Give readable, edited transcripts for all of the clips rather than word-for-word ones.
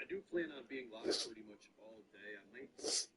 I do plan on being live pretty much all day. I might.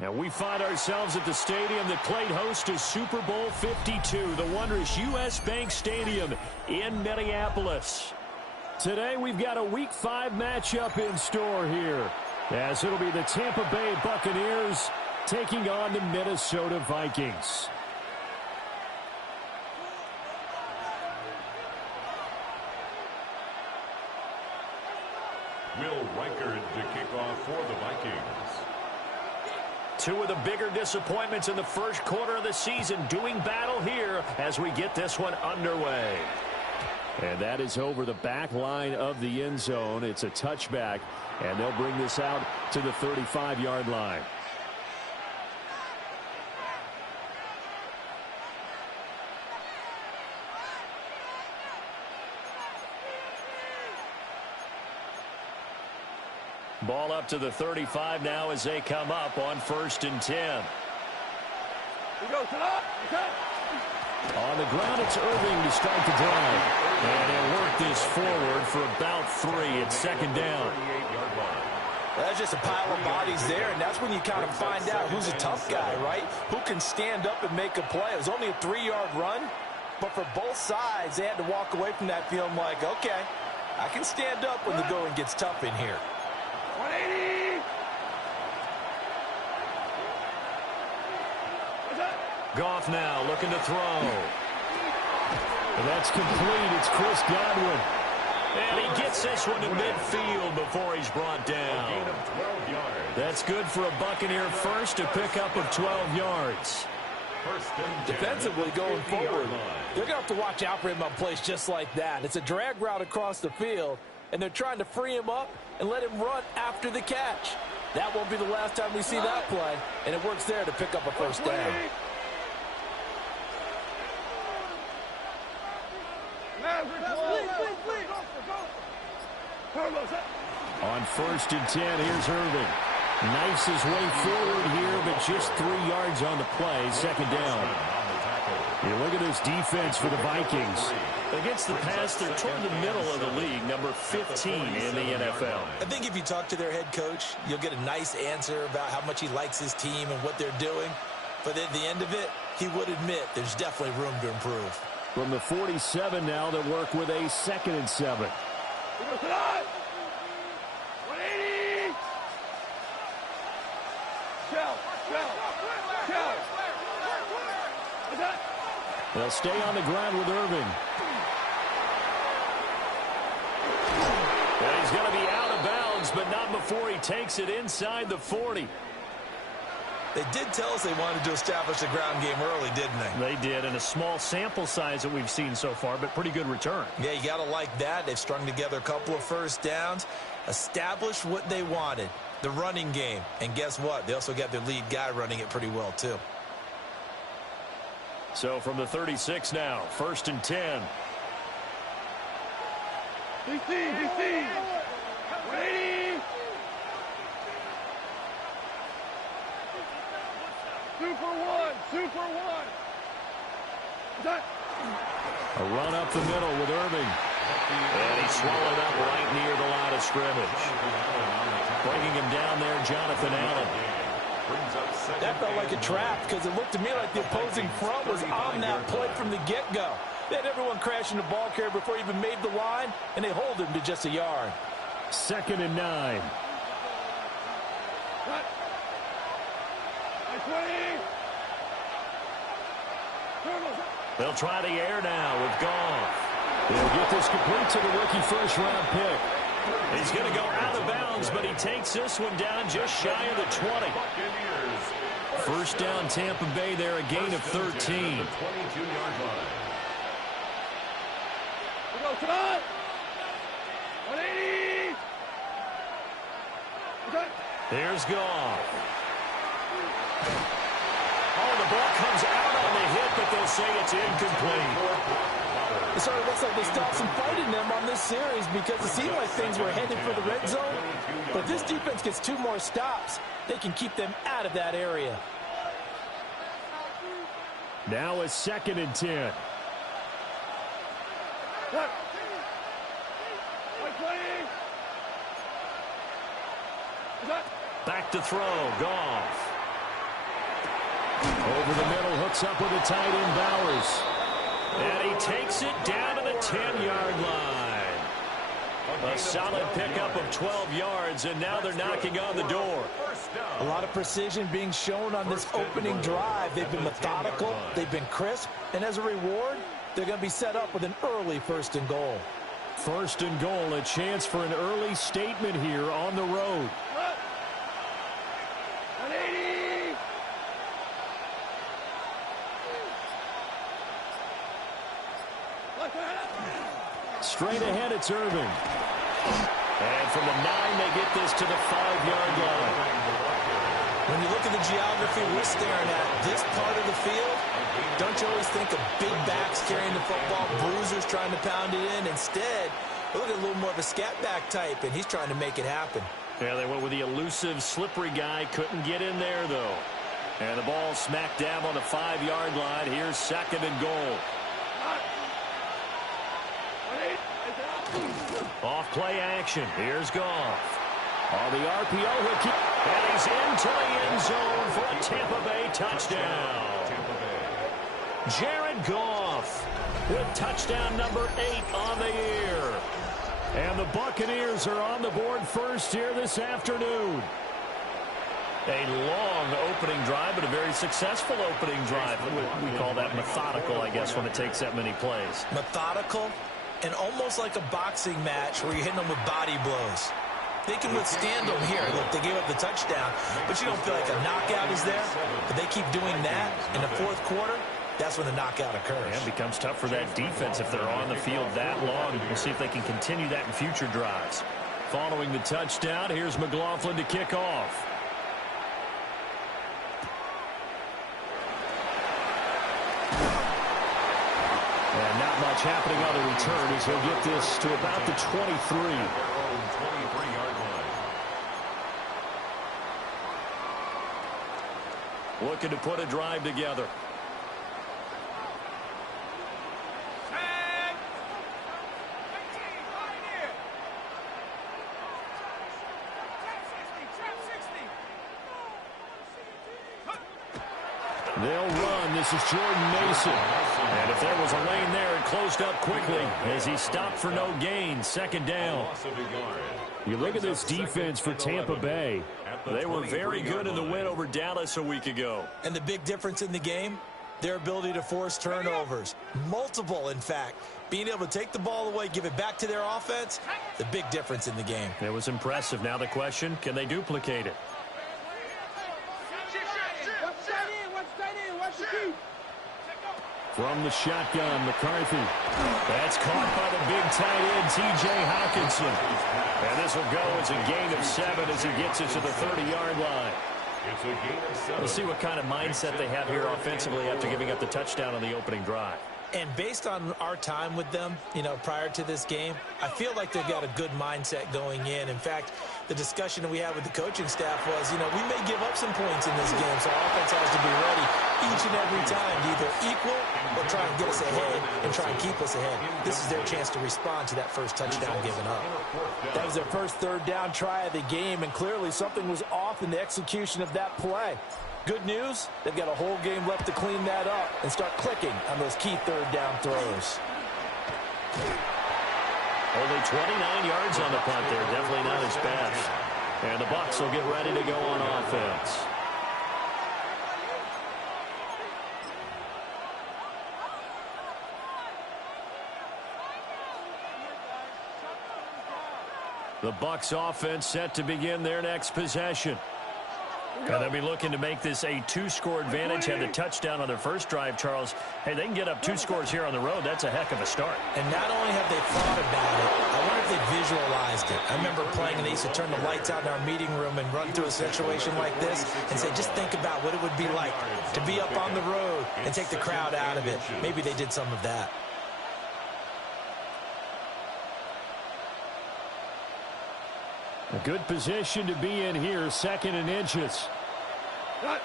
And we find ourselves at the stadium that played host to Super Bowl 52, the wondrous U.S. Bank Stadium in Minneapolis. Today we've got a Week 5 matchup in store here, as it'll be the Tampa Bay Buccaneers taking on the Minnesota Vikings. Will Reichard to kick off for the Vikings. Two of the bigger disappointments in the first quarter of the season doing battle here as we get this one underway. And that is over the back line of the end zone. It's a touchback, and they'll bring this out to the 35-yard line. Ball up to the 35 now as they come up on 1st and 10. On the ground, it's Irving to start the drive. And he'll work this forward for about 3. It's second down. That's just a pile of bodies there, and that's when you kind of find out who's a tough guy, right? Who can stand up and make a play. It was only a 3-yard run, but for both sides, they had to walk away from that feeling like, okay, I can stand up when the going gets tough in here. 180! Goff now looking to throw. And that's complete. It's Chris Godwin. And he gets this one to midfield before he's brought down. That's good for a Buccaneer first, to pick up of 12 yards. Defensively going forward, they're going to have to watch out for him on plays just like that. It's a drag route across the field, and they're trying to free him up and let him run after the catch. That won't be the last time we see that play, and it works there to pick up a first down. On 1st and 10, here's Irving. Knifes his way forward here, but just 3 yards on the play. Second down. You look at this defense for the Vikings. Against the pass, they're toward the middle of the league, number 15 in the NFL. I think if you talk to their head coach, you'll get a nice answer about how much he likes his team and what they're doing. But at the end of it, he would admit there's definitely room to improve. From the 47 now, they work with a 2nd and 7. 180! They'll stay on the ground with Irving. Well, he's going to be out of bounds, but not before he takes it inside the 40. They did tell us they wanted to establish the ground game early, didn't they? They did, and a small sample size that we've seen so far, but pretty good return. Yeah, you got to like that. They've strung together a couple of first downs, established what they wanted, the running game. And guess what? They also got their lead guy running it pretty well, too. So from the 36 now, 1st and 10. DC! 180! Super one! A run up the middle with Irving. And he swallowed up right near the line of scrimmage. Bringing him down there, Jonathan Allen. That felt like a trap because it looked to me like the opposing front was on that play from the get-go. They had everyone crashing the ball carrier before he even made the line, and they hold him to just a yard. 2nd and 9. They'll try the air now with Goff. He'll get this complete to the rookie first-round pick. He's going to go out of bounds, but he takes this one down just shy of the 20. First down, Tampa Bay there, a gain of 13. 22-yard line. Come on! 180! There's Goff. Oh, the ball comes out on the hit, but they'll say it's incomplete. It sort of looks like they stopped some fight in them on this series because it seemed like things were headed for the red zone. But this defense gets 2 more stops. They can keep them out of that area. Now a 2nd and 10. Back to throw, Goff. Over the middle, hooks up with the tight end, Bowers. And he takes it down to the 10-yard line. A solid pickup of 12 yards, and now they're knocking on the door. A lot of precision being shown on this opening drive. They've been methodical, they've been crisp, and as a reward, they're going to be set up with an early 1st and goal. 1st and goal, a chance for an early statement here on the road. 180! Straight ahead, it's Irving. And from the 9, they get this to the 5-yard line. When you look at the geography we're staring at, this part of the field, don't you always think of big backs carrying the football, bruisers trying to pound it in? Instead, look at a little more of a scat back type, and he's trying to make it happen. Yeah, they went with the elusive, slippery guy. Couldn't get in there, though. And the ball smacked dab on the 5-yard line. Here's 2nd and goal. Off play action. Here's Goff. On the RPO, and he's into the end zone for a Tampa Bay touchdown. Jared Goff with touchdown number 8 on the year. And the Buccaneers are on the board first here this afternoon. A long opening drive, but a very successful opening drive. We call that methodical, I guess, when it takes that many plays. Methodical and almost like a boxing match where you're hitting them with body blows. They can withstand them here. Look, they gave up the touchdown, but you don't feel like a knockout is there. But they keep doing that in the 4th quarter. That's when the knockout occurs. And it becomes tough for that defense if they're on the field that long. We'll see if they can continue that in future drives. Following the touchdown, here's McLaughlin to kick off. And not much happening on the return as he'll get this to about the 23. 23-yard line. Looking to put a drive together. They'll run. This is Jordan Mason. And if there was a lane there, it closed up quickly as he stopped for no gain. 2nd down. You look at this defense for Tampa Bay. They were very good in the win over Dallas a week ago. And the big difference in the game, their ability to force turnovers. Multiple, in fact. Being able to take the ball away, give it back to their offense, the big difference in the game. It was impressive. Now the question, can they duplicate it? From the shotgun, McCarthy. That's caught by the big tight end, T.J. Hawkinson. And this will go as a gain of 7 as he gets it to the 30-yard line. It's a gain of 7. We'll see what kind of mindset they have here offensively after giving up the touchdown on the opening drive. And based on our time with them, prior to this game, I feel like they've got a good mindset going in. In fact, the discussion that we had with the coaching staff was, we may give up some points in this game, so our offense has to be ready each and every time to either equal or try and get us ahead and try and keep us ahead. This is their chance to respond to that first touchdown given up. That was their first 3rd down try of the game, and clearly something was off in the execution of that play. Good news, they've got a whole game left to clean that up and start clicking on those key 3rd down throws. Only 29 yards on the punt there. Definitely not his best. And the Bucs will get ready to go on offense. The Bucs offense set to begin their next possession. And they'll be looking to make this a 2-score advantage. Had the touchdown on their first drive, Charles. Hey, they can get up 2 scores here on the road. That's a heck of a start. And not only have they thought about it, I wonder if they visualized it. I remember playing, and they used to turn the lights out in our meeting room and run through a situation like this and say, just think about what it would be like to be up on the road and take the crowd out of it. Maybe they did some of that. A good position to be in here, 2nd and inches. Cut.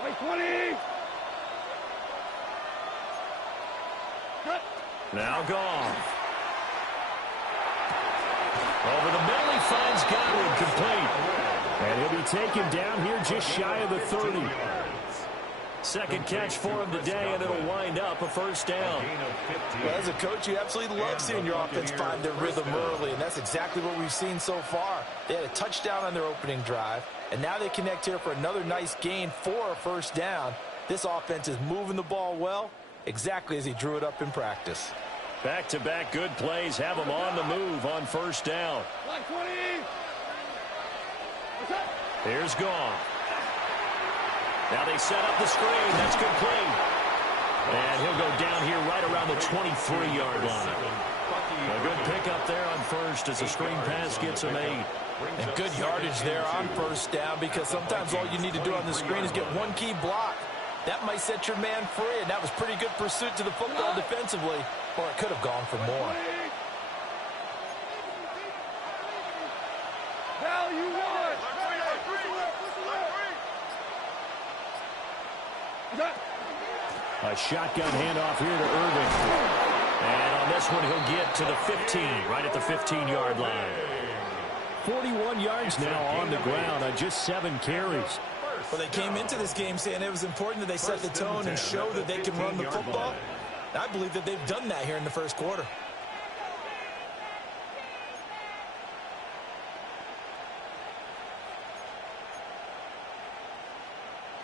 Play 20. Cut. Now Goff. Over the middle, he finds Godwin complete. And he'll be taken down here just shy of the 30. 2nd catch for him today, and it'll wind up a 1st down. Well, as a coach, you absolutely love seeing your offense find their rhythm early, and that's exactly what we've seen so far. They had a touchdown on their opening drive, and now they connect here for another nice gain for a 1st down. This offense is moving the ball well, exactly as he drew it up in practice. Back-to-back good plays have them on the move on 1st down. Here's Goff. Now they set up the screen. That's complete. And he'll go down here right around the 23-yard line. A good pickup there on 1st as the screen pass gets a made. And good yardage there on 1st down, because sometimes all you need to do on the screen is get one key block. That might set your man free, and that was pretty good pursuit to the football defensively, or it could have gone for more. A shotgun handoff here to Irving. And on this one, he'll get to the 15, right at the 15-yard line. 41 yards now on the ground on just 7 carries. Well, they came into this game saying it was important that they set the tone and show that they can run the football. I believe that they've done that here in the first quarter.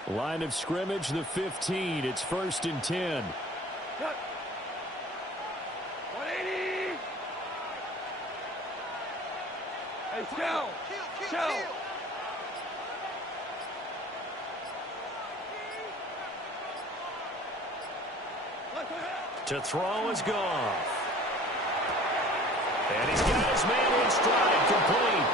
Line of scrimmage, the 15. It's 1st and 10. 180. Hey, Shell. To throw is Goff. And he's got his man in stride, complete.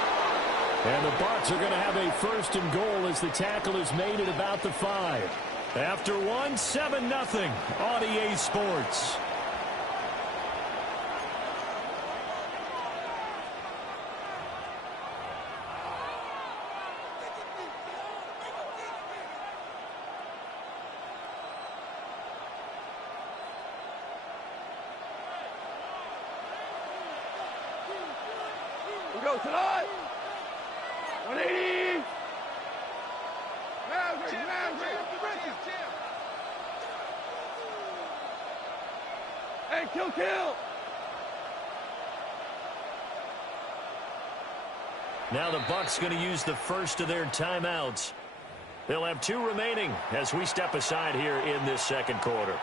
And the Bucs are going to have a 1st and goal as the tackle is made at about the 5. After 7-0 on EA Sports. We go tonight. 180. Hey, kill. Now the Bucs going to use the first of their timeouts. They'll have 2 remaining as we step aside here in this second quarter.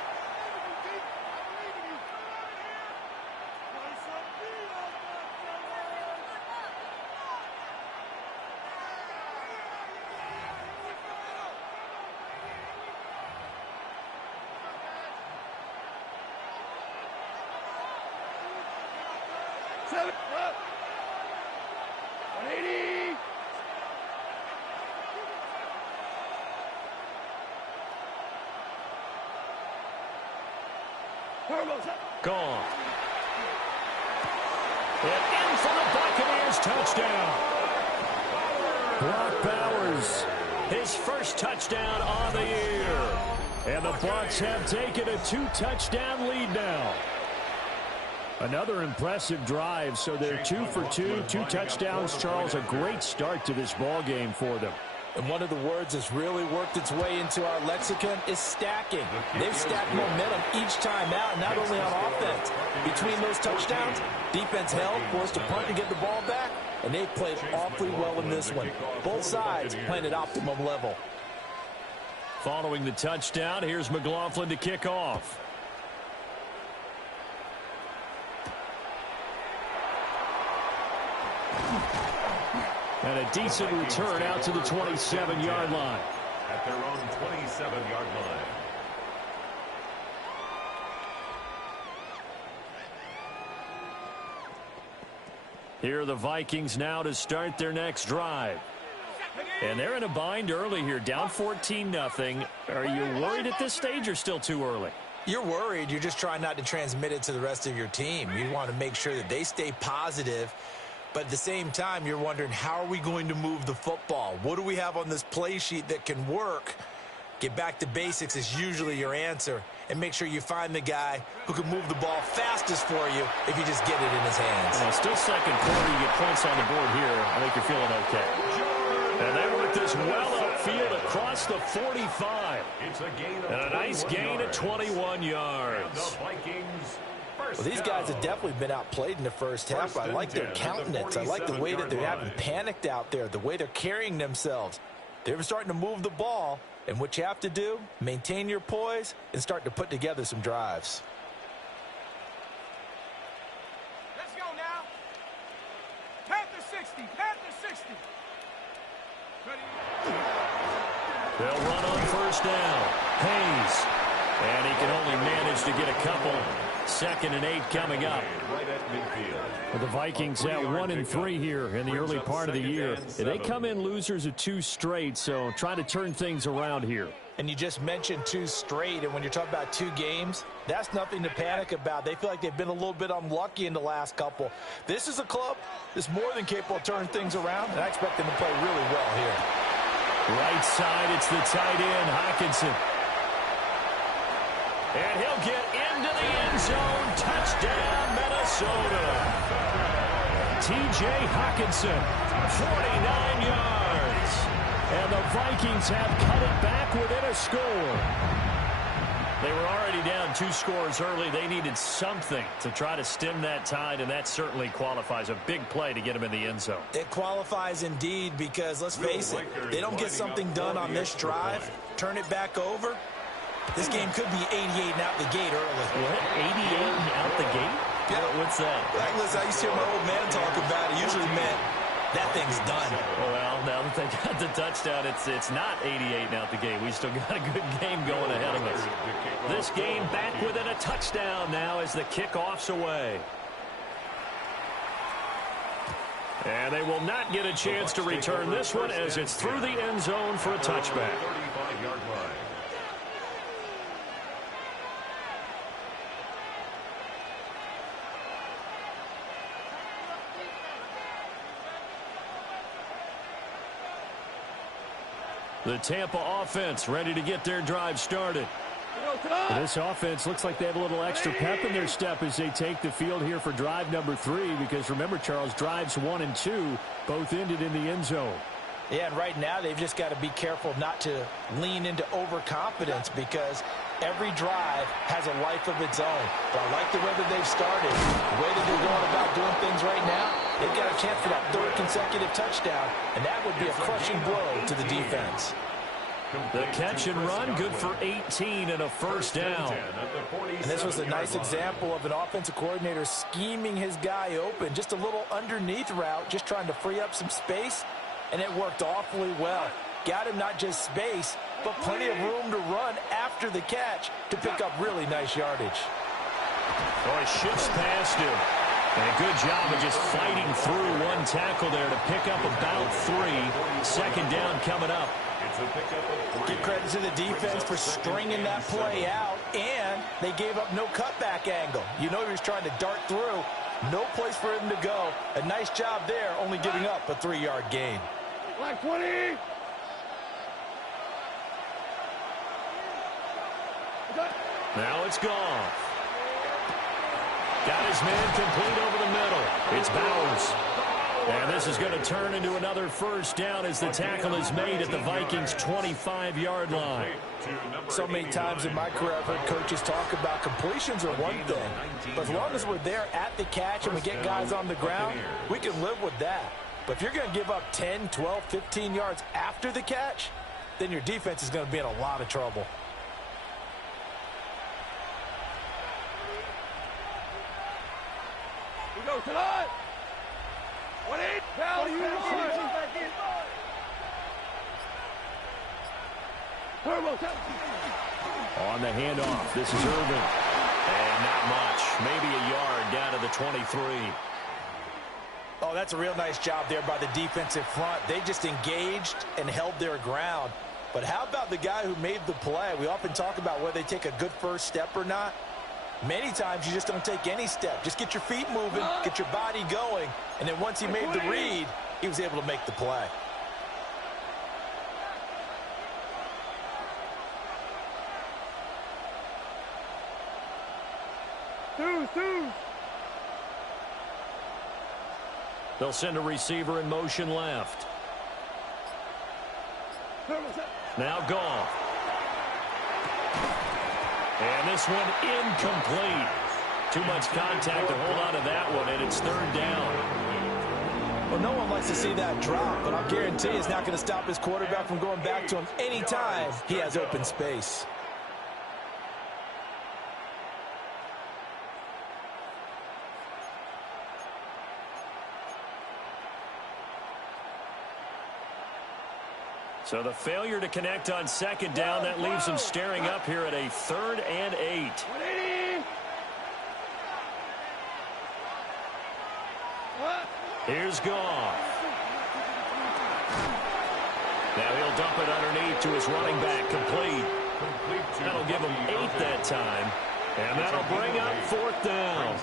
Gone. And in for the Buccaneers, touchdown. Brock Bowers, his first touchdown on the year. And the Bucs have taken a 2-touchdown lead now. Another impressive drive, so they're 2 for 2, 2 touchdowns. Charles, a great start to this ball game for them. And one of the words that's really worked its way into our lexicon is stacking. They've stacked momentum each time out, not only on offense. Between those touchdowns, defense held, forced a punt to get the ball back, and they played awfully well in this one. Both sides playing at optimum level. Following the touchdown, here's McLaughlin to kick off. And a decent return out to the 27-yard line. At their own 27-yard line. Here are the Vikings now to start their next drive. And they're in a bind early here, down 14-0. Are you worried at this stage or still too early? You're worried. You're just trying not to transmit it to the rest of your team. You want to make sure that they stay positive. But at the same time, you're wondering, how are we going to move the football? What do we have on this play sheet that can work? Get back to basics is usually your answer. And make sure you find the guy who can move the ball fastest for you if you just get it in his hands. Well, still second quarter. You get points on the board here. I think you're feeling okay. And they work this well upfield across the 45. It's a gain of and a nice gain of 21 yards. The Vikings. Well, these guys have definitely been outplayed in the first half. I like their countenance. I like the way that they're having panicked out there, the way they're carrying themselves. They're starting to move the ball, and what you have to do, maintain your poise and start to put together some drives. Let's go now. Panther 60, Panther 60. They'll run on first down. Hayes. And he can only manage to get a couple. 2nd and 8 coming up. Right at midfield. Well, the Vikings have 1-3 here in the early part of the year. They come in losers of 2 straight, so try to turn things around here. And you just mentioned 2 straight, and when you're talking about 2 games, that's nothing to panic about. They feel like they've been a little bit unlucky in the last couple. This is a club that's more than capable of turning things around, and I expect them to play really well here. Right side, it's the tight end, Hockenson. And he'll get into the end zone. Touchdown, Minnesota. T.J. Hockenson, 49 yards. And the Vikings have cut it back within a score. They were already down 2 scores early. They needed something to try to stem that tide, and that certainly qualifies. A big play to get them in the end zone. It qualifies indeed because, let's face it, they don't get something done on this drive, turn it back over. This game could be 88 and out the gate early. What? 88 and out the gate? Yeah. What's that? Listen, I used to hear my old man talk about it. Usually meant that thing's done. Well, now that they got the touchdown, it's not 88 and out the gate. We still got a good game going ahead of us. This game back within a touchdown now as the kickoff's away. And they will not get a chance to return this one as it's through the end zone for a touchback. 35-yard line. The Tampa offense ready to get their drive started. This offense looks like they have a little extra pep in their step as they take the field here for drive number 3, because remember, Charles, drives 1 and 2 both ended in the end zone. Yeah, and right now they've just got to be careful not to lean into overconfidence because every drive has a life of its own. But I like the way that they've started. The way that they're going about doing things right now, they've got a chance for that 3rd consecutive touchdown, and that would be a crushing blow to the defense. The catch and run, good for 18 and a first down. And this was a nice example of an offensive coordinator scheming his guy open. Just a little underneath route, just trying to free up some space, and it worked awfully well. Got him not just space, but plenty of room to run after the catch to pick up really nice yardage. Oh, he shifts past him. And a good job of just fighting through one tackle there to pick up about 3. Second down coming up. Give credit to the defense for stringing that play out, and they gave up no cutback angle. You know he was trying to dart through. No place for him to go. A nice job there, only giving up a 3-yard gain. Black 20. Now it's gone. Got his man complete over the middle. It's Bowers. And this is going to turn into another first down as the tackle is made at the Vikings' 25-yard line. So many times in my career I've heard coaches talk about completions are one thing, but as long as we're there at the catch and we get guys on the ground, we can live with that. But if you're going to give up 10, 12, 15 yards after the catch, then your defense is going to be in a lot of trouble. We go tonight. 20. Now you On the handoff, this is Irvin. And not much. Maybe a yard down to the 23. Oh, that's a real nice job there by the defensive front. They just engaged and held their ground. But how about the guy who made the play? We often talk about whether they take a good first step or not. Many times you just don't take any step. Just get your feet moving, get your body going, and then once he made the read, he was able to make the play. They'll send a receiver in motion left. Now Goff. And this one incomplete. Too much contact to hold on to that one, and it's 3rd down. Well, no one likes to see that drop, but I'll guarantee it's not going to stop his quarterback from going back to him anytime he has open space. So the failure to connect on 2nd down, that leaves them staring up here at a 3rd and 8. Here's Goff. Now he'll dump it underneath to his running back, complete. That'll give him 8 that time. And that'll bring up 4th down.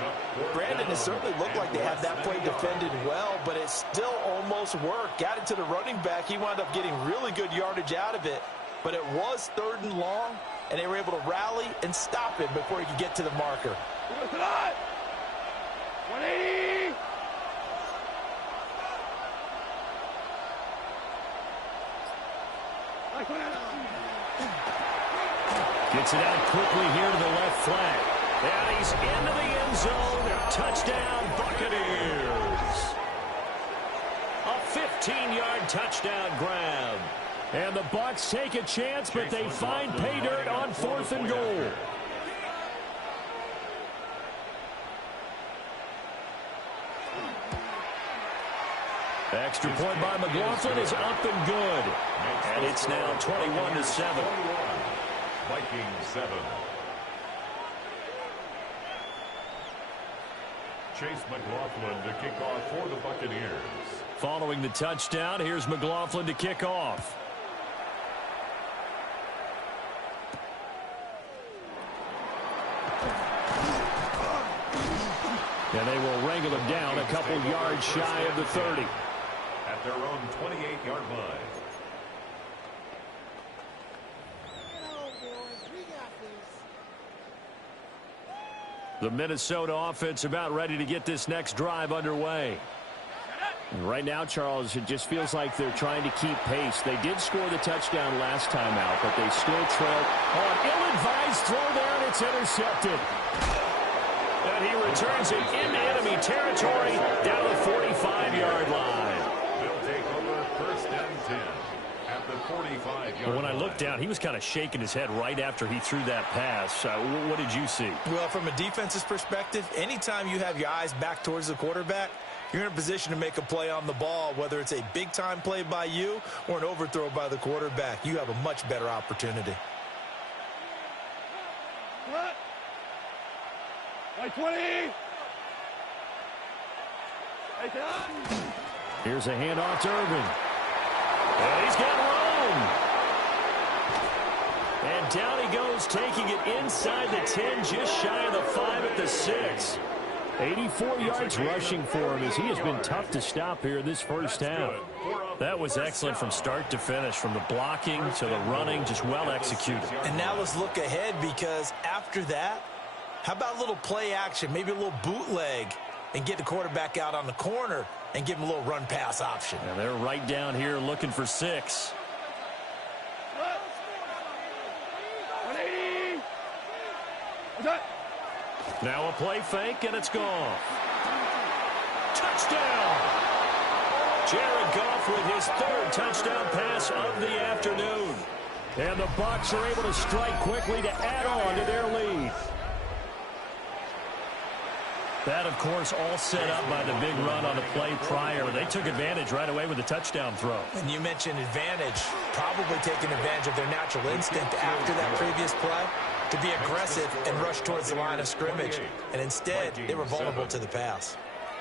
Brandon, it certainly looked like they had that play defended well, but it still almost worked. Got it to the running back. He wound up getting really good yardage out of it, but it was 3rd and long. and they were able to rally and stop it before he could get to the marker. 180! Gets it out quickly here to the left flank. And he's into the end zone. Touchdown, Buccaneers. A 15-yard touchdown grab. And the Bucs take a chance, but they find pay dirt on 4th and goal. Extra point by McLaughlin is up and good. And it's now 21-7. Vikings 7. Chase McLaughlin to kick off for the Buccaneers. Following the touchdown, here's McLaughlin to kick off. And they will wrangle him down a couple yards shy of the 30. At their own 28-yard line. The Minnesota offense about ready to get this next drive underway. And right now, Charles, it just feels like they're trying to keep pace. They did score the touchdown last time out, but they still trailed. Oh, an ill-advised throw there, and it's intercepted. And he returns it into enemy territory down the 45-yard line. They'll take over 1st and 10 at the 45-yard line. When I looked down, he was kind of shaking his head right after he threw that pass. What did you see? Well, from a defense's perspective, anytime you have your eyes back towards the quarterback, you're in a position to make a play on the ball, whether it's a big-time play by you or an overthrow by the quarterback. You have a much better opportunity. What? 20! Here's a handoff to Irvin. And he's got room. And down he goes, taking it inside the 10, just shy of the 5 at the 6. 84 yards rushing for him as he has been tough to stop here this first half. That was excellent from start to finish, from the blocking to the running, just well executed. And now let's look ahead, because after that, how about a little play action, maybe a little bootleg, and get the quarterback out on the corner and give him a little run-pass option. And they're right down here looking for 6. 180! Now a play fake, and it's gone. Touchdown! Jared Goff with his 3rd touchdown pass of the afternoon. And the Bucs are able to strike quickly to add on to their lead. That, of course, all set up by the big run on the play prior. They took advantage right away with the touchdown throw. And you mentioned advantage, probably taking advantage of their natural instinct after that previous play to be aggressive and rush towards the line of scrimmage. And instead, they were vulnerable to the pass.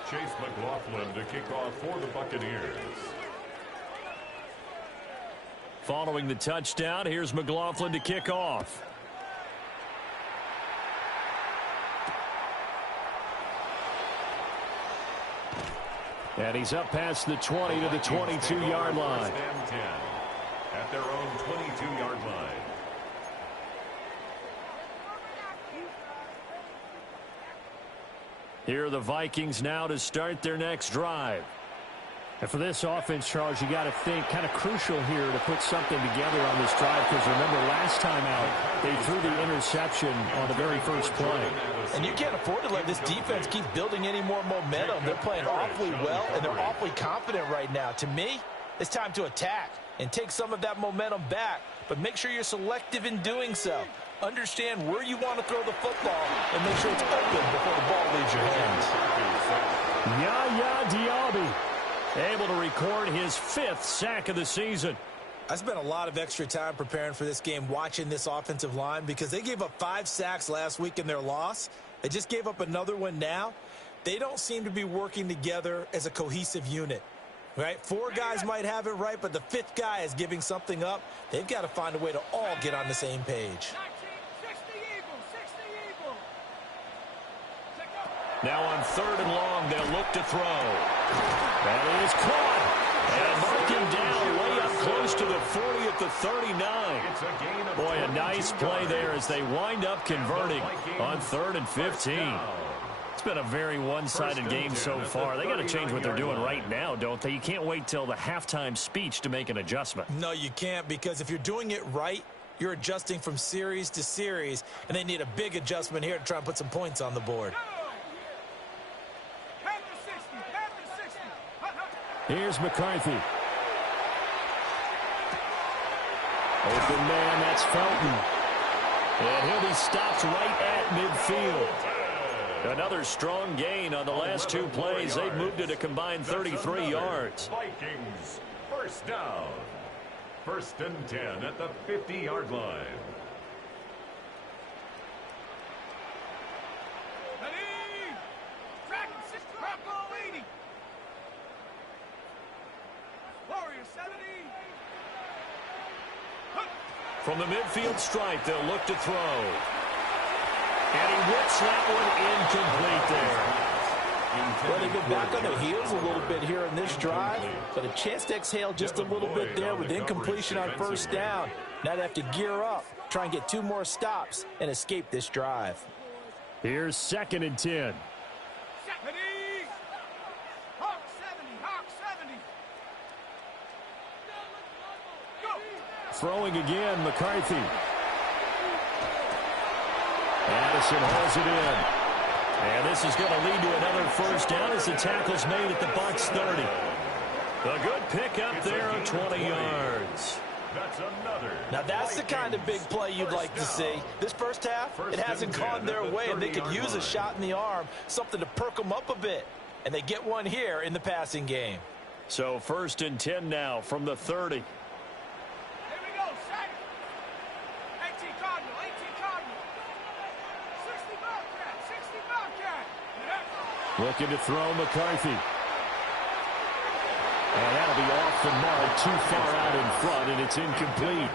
Chase McLaughlin to kick off for the Buccaneers. Following the touchdown, here's McLaughlin to kick off. And he's up past the 20 to the 22-yard line. At their own 22-yard line. Here are the Vikings now to start their next drive. And for this offense, Charles, you got to think kind of crucial here to put something together on this drive, because remember last time out they threw the interception on the very first play. And you can't afford to let this defense keep building any more momentum. They're playing awfully well, and they're awfully confident right now. To me, it's time to attack and take some of that momentum back, but make sure you're selective in doing so. Understand where you want to throw the football and make sure it's open before the ball leaves your hands. Yaya Diaby able to record his 5th sack of the season. I spent a lot of extra time preparing for this game, watching this offensive line, because they gave up 5 sacks last week in their loss. They just gave up another one now. They don't seem to be working together as a cohesive unit. Right? 4 guys might have it right, but the 5th guy is giving something up. They've got to find a way to all get on the same page. Now on 3rd and long, they'll look to throw. That is caught. And marking down way up close to the 40 at the 39. Boy, a nice play there as they wind up converting on 3rd and 15. It's been a very one-sided game so far. They got to change what they're doing right now, don't they? You can't wait till the halftime speech to make an adjustment. No, you can't, because if you're doing it right, you're adjusting from series to series, and they need a big adjustment here to try and put some points on the board. Here's McCarthy. Open man, that's Felton. And he'll be stopped right at midfield. Another strong gain on the last 2 plays. They've moved it a combined 33 yards. Vikings, first down. 1st and 10 at the 50-yard line. From the midfield stripe, they'll look to throw. And he whips that one incomplete there. Well, they go back on their heels a little bit here in this drive, but a chance to exhale just a little bit there with incompletion on 1st down. Now they have to gear up, try and get 2 more stops, and escape this drive. Here's 2nd and 10. Throwing again, McCarthy. Addison holds it in. And this is going to lead to another 1st down as the tackle's made at the Bucs 30. A good pickup there of 20 yards. Now that's the kind of big play you'd like to see. This first half, it hasn't gone their way, and they could use a shot in the arm, something to perk them up a bit. And they get one here in the passing game. So 1st and 10 now from the 30. Looking to throw McCarthy. And that'll be off the mark, too far out in front, and it's incomplete.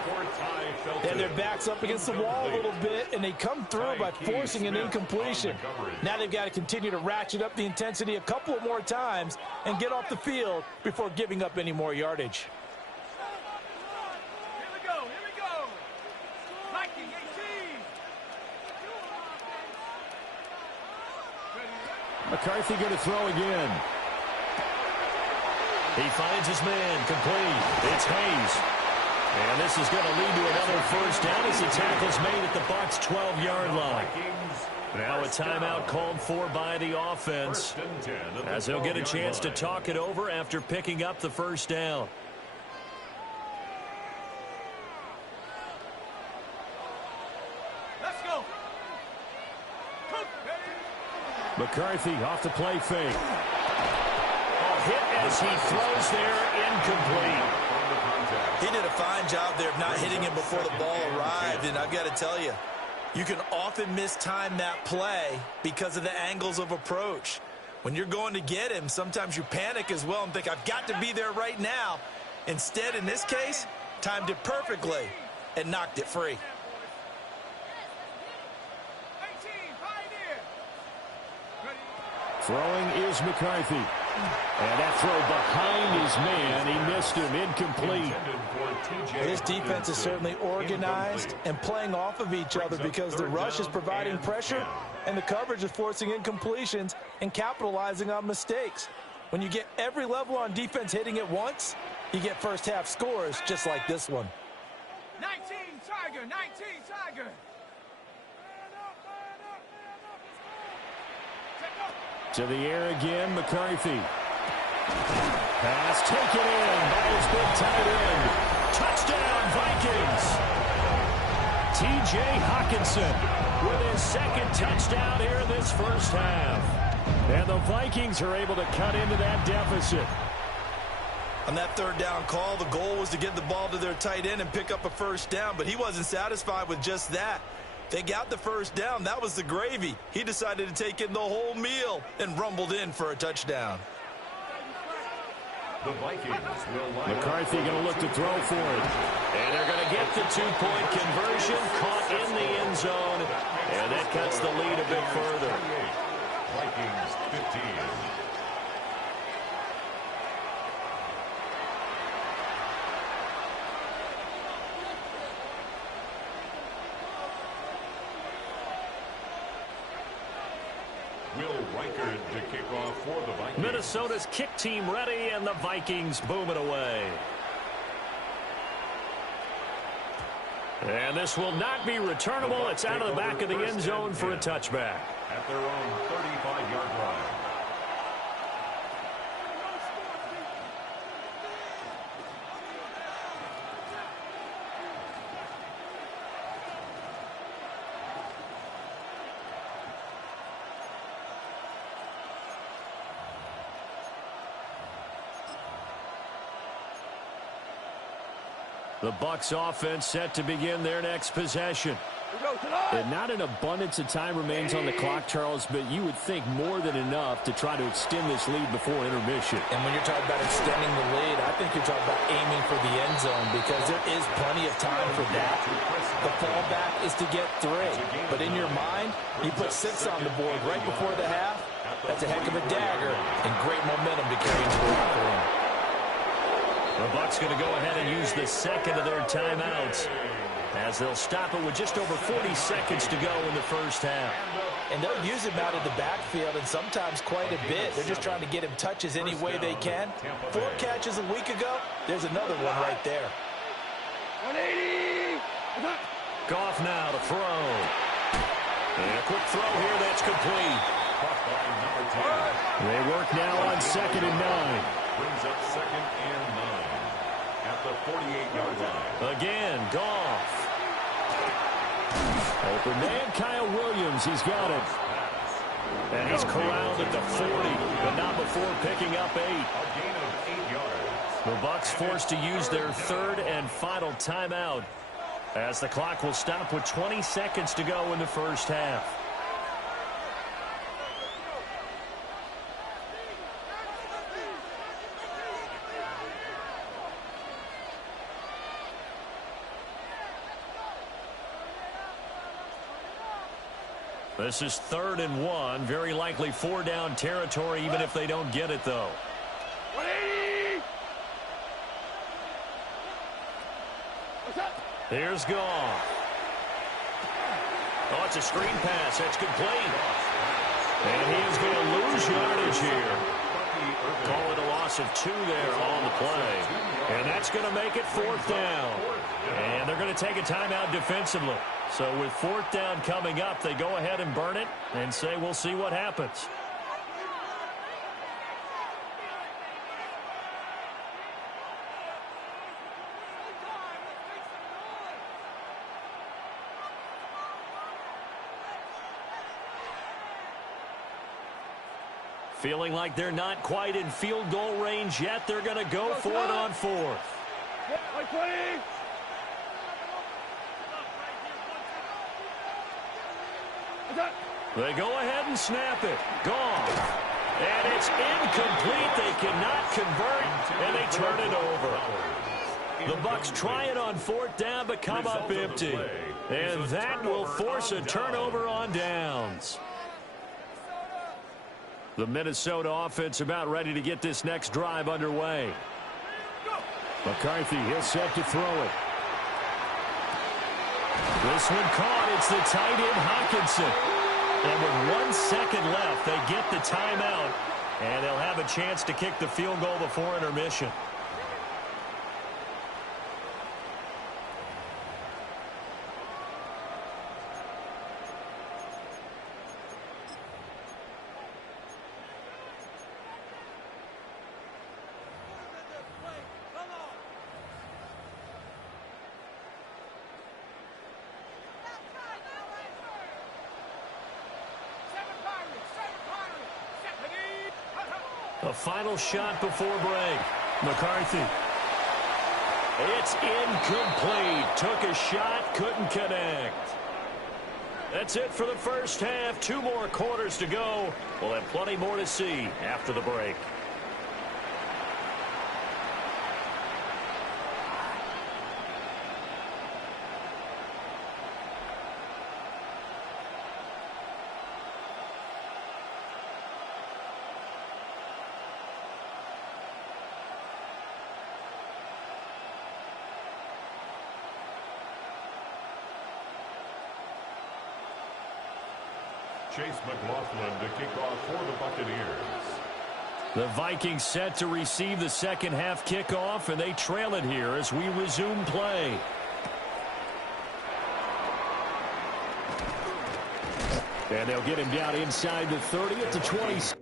And their back's up against the wall a little bit, and they come through by forcing an incompletion. Now they've got to continue to ratchet up the intensity a couple of more times and get off the field before giving up any more yardage. McCarthy going to throw again. He finds his man, complete. It's Hayes. And this is going to lead to another 1st down as the tackle's made at the Bucs 12-yard line. Now a timeout called for by the offense, as they'll get a chance to talk it over after picking up the 1st down. McCarthy off the play fake. Hit as he throws there, incomplete. He did a fine job there of not hitting him before the ball arrived, and I've got to tell you, you can often mistime that play because of the angles of approach. When you're going to get him, sometimes you panic as well and think, I've got to be there right now. Instead, in this case, timed it perfectly and knocked it free. Throwing is McCarthy. And that throw behind his man. He missed him. Incomplete. This defense is certainly organized and playing off of each other because the rush is providing pressure and the coverage is forcing incompletions and capitalizing on mistakes. When you get every level on defense hitting at once, you get first half scores just like this one. 19 Tiger, 19 Tiger. To the air again, McCarthy. Pass taken in by his big tight end. Touchdown, Vikings. T.J. Hawkinson with his 2nd touchdown here in this 1st half. And the Vikings are able to cut into that deficit. On that 3rd down call, the goal was to get the ball to their tight end and pick up a 1st down, but he wasn't satisfied with just that. They got the 1st down. That was the gravy. He decided to take in the whole meal and rumbled in for a touchdown. The Vikings will McCarthy going to look to throw for it. And they're going to get the 2-point conversion, caught in the end zone. And that cuts the lead a bit further. Vikings 15. Reichard to kick off for the Vikings. Minnesota's kick team ready, and the Vikings boom it away. And this will not be returnable. It's out of the back of the end zone for a touchback. At their own 35-yard line. The Bucs offense set to begin their next possession. And not an abundance of time remains on the clock, Charles, but you would think more than enough to try to extend this lead before intermission. And when you're talking about extending the lead, I think you're talking about aiming for the end zone because there is plenty of time for that. The fallback is to get 3. But in your mind, you put 6 on the board right before the half. That's a heck of a dagger and great momentum to carry into the locker room. The Bucs going to go ahead and use the second of their timeouts as they'll stop it with just over 40 seconds to go in the first half. And they'll use him out of the backfield and sometimes quite a bit. They're just trying to get him touches any way they can. 4 catches a week ago. There's another one right there. 180. Goff now to throw. And a quick throw here that's complete. They work now on 2nd and 9. Brings up 2nd and 9 at the 48-yard line. Again, Goff. Open man, Kyle Williams. He's got it. And he's corralled at the 40, but not before picking up 8. A gain of 8 yards. The Bucs forced to use their 3rd and final timeout as the clock will stop with 20 seconds to go in the first half. This is 3rd and 1. Very likely 4-down territory, even if they don't get it, though. 180. Here's Goff. Oh, it's a screen pass. That's complete. And he is going to lose yardage here. Call it a loss of 2 there on the play. And that's going to make it 4th down. And they're going to take a timeout defensively. So with 4th down coming up, they go ahead and burn it and say we'll see what happens. Feeling like they're not quite in field goal range yet. They're going to go for it on 4th. They go ahead and snap it. Gone. And it's incomplete. They cannot convert, and they turn it over. The Bucs try it on 4th down, but come up empty. And that will force a turnover on downs. The Minnesota offense about ready to get this next drive underway. McCarthy, he'll set to throw it. This one caught. It's the tight end, Hockenson. And with 1 second left, they get the timeout, and they'll have a chance to kick the field goal before intermission. A final shot before break. McCarthy. It's incomplete. Took a shot, couldn't connect. That's it for the first half. 2 more quarters to go. We'll have plenty more to see after the break. Chase McLaughlin to kick off for the Buccaneers. The Vikings set to receive the second half kickoff, and they trail it here as we resume play. And they'll get him down inside the 30 at the 20.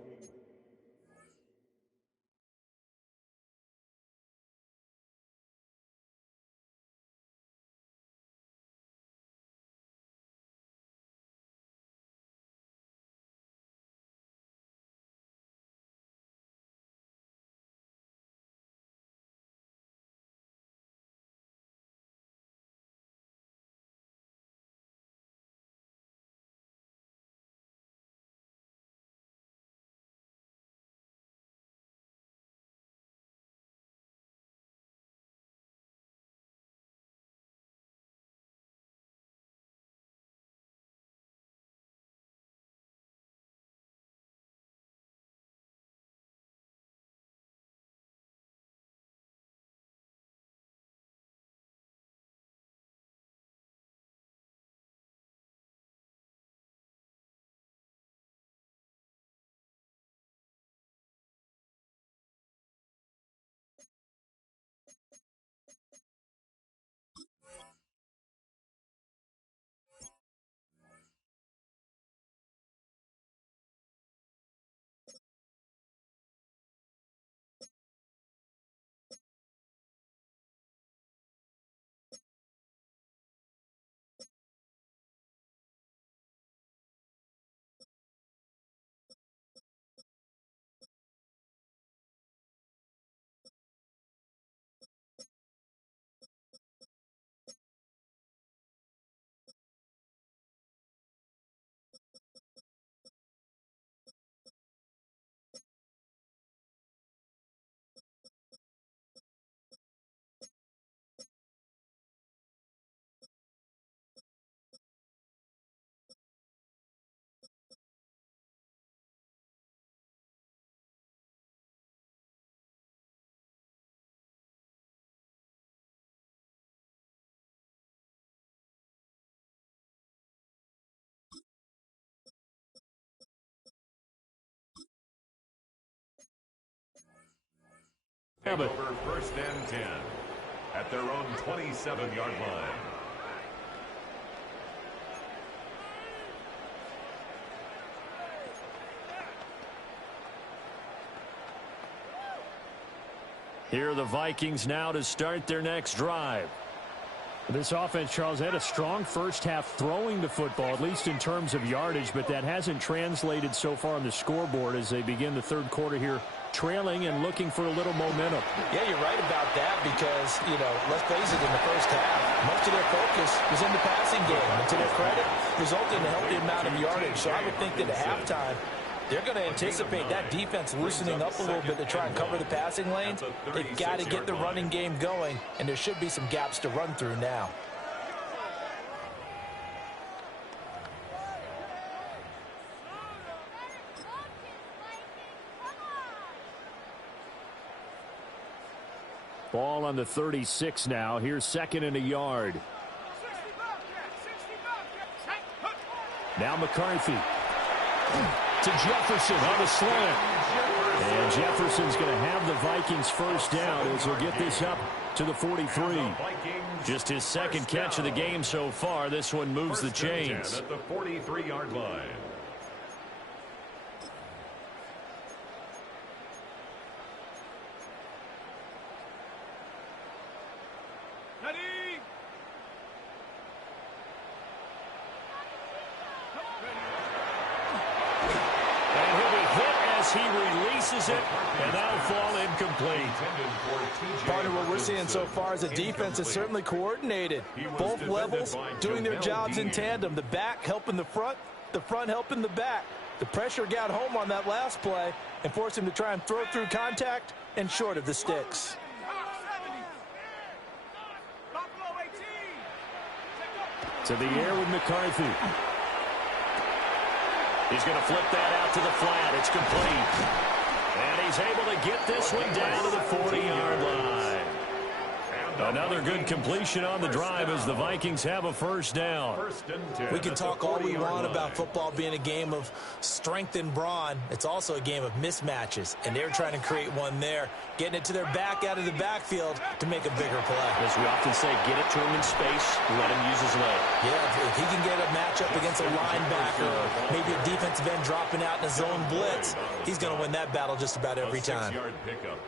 Take over first and 10 at their own 27-yard line. Here are the Vikings now to start their next drive. This offense, Charles, had a strong first half throwing the football, at least in terms of yardage, but that hasn't translated so far on the scoreboard as they begin the third quarter here, trailing and looking for a little momentum. Yeah, you're right about that because, let's face it, in the first half, most of their focus was in the passing game. And to their credit, resulted in a healthy amount of yardage. So I would think that at halftime, they're going to anticipate that defense loosening up a little bit to try and cover the passing lanes. They've got to get the running game going, and there should be some gaps to run through now. Ball on the 36 now. Here's second and a yard. Now McCarthy to Jefferson on the slant. And Jefferson's going to have the Vikings first down as he'll get this up to the 43. Just his second catch of the game so far. This one moves the chains. At the 43-yard line. He releases it, and that'll fall incomplete. Part of what we're seeing so far is the defense is certainly coordinated. Both levels doing their jobs in tandem. The back helping the front helping the back. The pressure got home on that last play and forced him to try and throw through contact and short of the sticks. To the air with McCarthy. He's going to flip that out to the flat. It's complete. And he's able to get this one down to the 40-yard line. Another good completion on the drive as the Vikings have a first down. We can talk all we want about football being a game of strength and brawn. It's also a game of mismatches, and they're trying to create one there, getting it to their back out of the backfield to make a bigger play. As we often say, get it to him in space, let him use his leg. Yeah, if he can get a matchup against a linebacker or maybe a defensive end dropping out in a zone blitz, he's going to win that battle just about every time.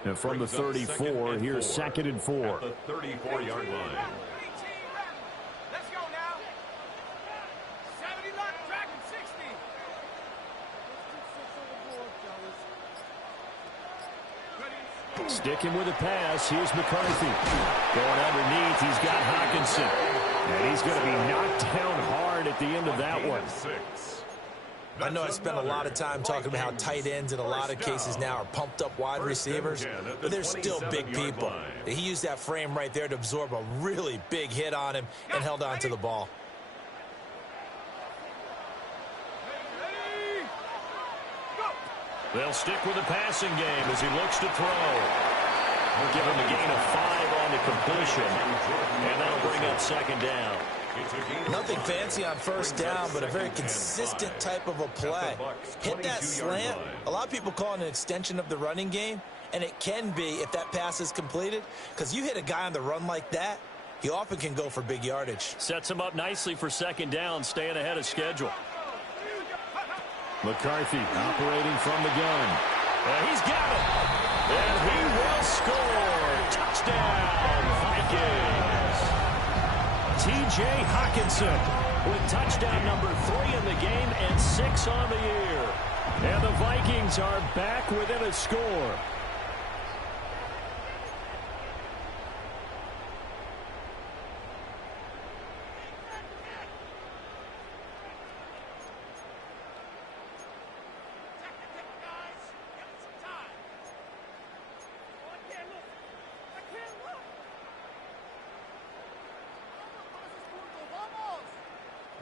And from the 34, here's 2nd and 4. At the 34-yard line. Let's go now. 70 lock, tracking 60. Sticking with the pass, here's McCarthy. Going underneath, he's got Hockenson. And he's going to be knocked down hard at the end of that one. I know I spent a lot of time talking about how tight ends in a lot of cases now are pumped up wide receivers, but they're still big people. He used that frame right there to absorb a really big hit on him and held on to the ball. They'll stick with the passing game as he looks to throw. We'll give him a gain of 5 on the completion, and that'll bring up 2nd down. Nothing fancy on first down, but a very consistent type of a play. Hit that slant. A lot of people call it an extension of the running game, and it can be if that pass is completed, because you hit a guy on the run like that, he often can go for big yardage. Sets him up nicely for 2nd down, staying ahead of schedule. McCarthy operating from the gun. And he's got it. And he will score. Touchdown, Vikings. T.J. Hockenson with touchdown number 3 in the game and 6 on the year. And the Vikings are back within a score.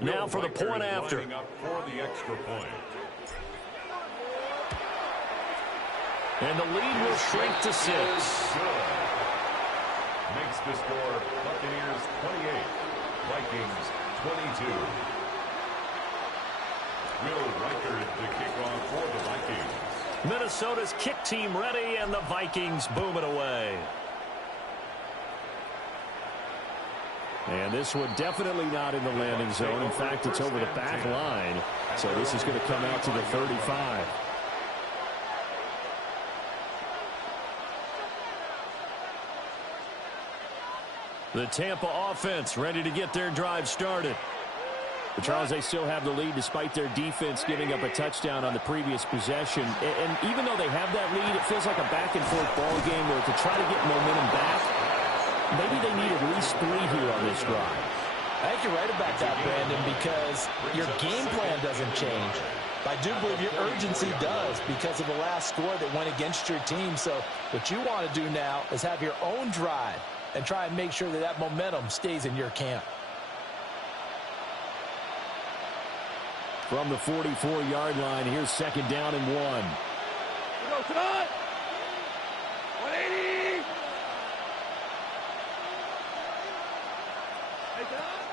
Now for the point after. For the extra point. And the lead will shrink to 6. Makes the score Buccaneers 28, Vikings 22. Will Reichard the kickoff for the Vikings. Minnesota's kick team ready, and the Vikings boom it away. And this one definitely not in the landing zone. In fact, it's over the back line. So this is going to come out to the 35. The Tampa offense ready to get their drive started. But Charles, they still have the lead despite their defense giving up a touchdown on the previous possession. And even though they have that lead, it feels like a back-and-forth ball game where to try to get momentum back, maybe they need at least 3 here on this drive. I think you're right about that, Brandon, because your game plan doesn't change. I do believe your urgency does because of the last score that went against your team. So what you want to do now is have your own drive and try and make sure that that momentum stays in your camp. From the 44-yard line, here's 2nd down and 1. Go, tonight. 180.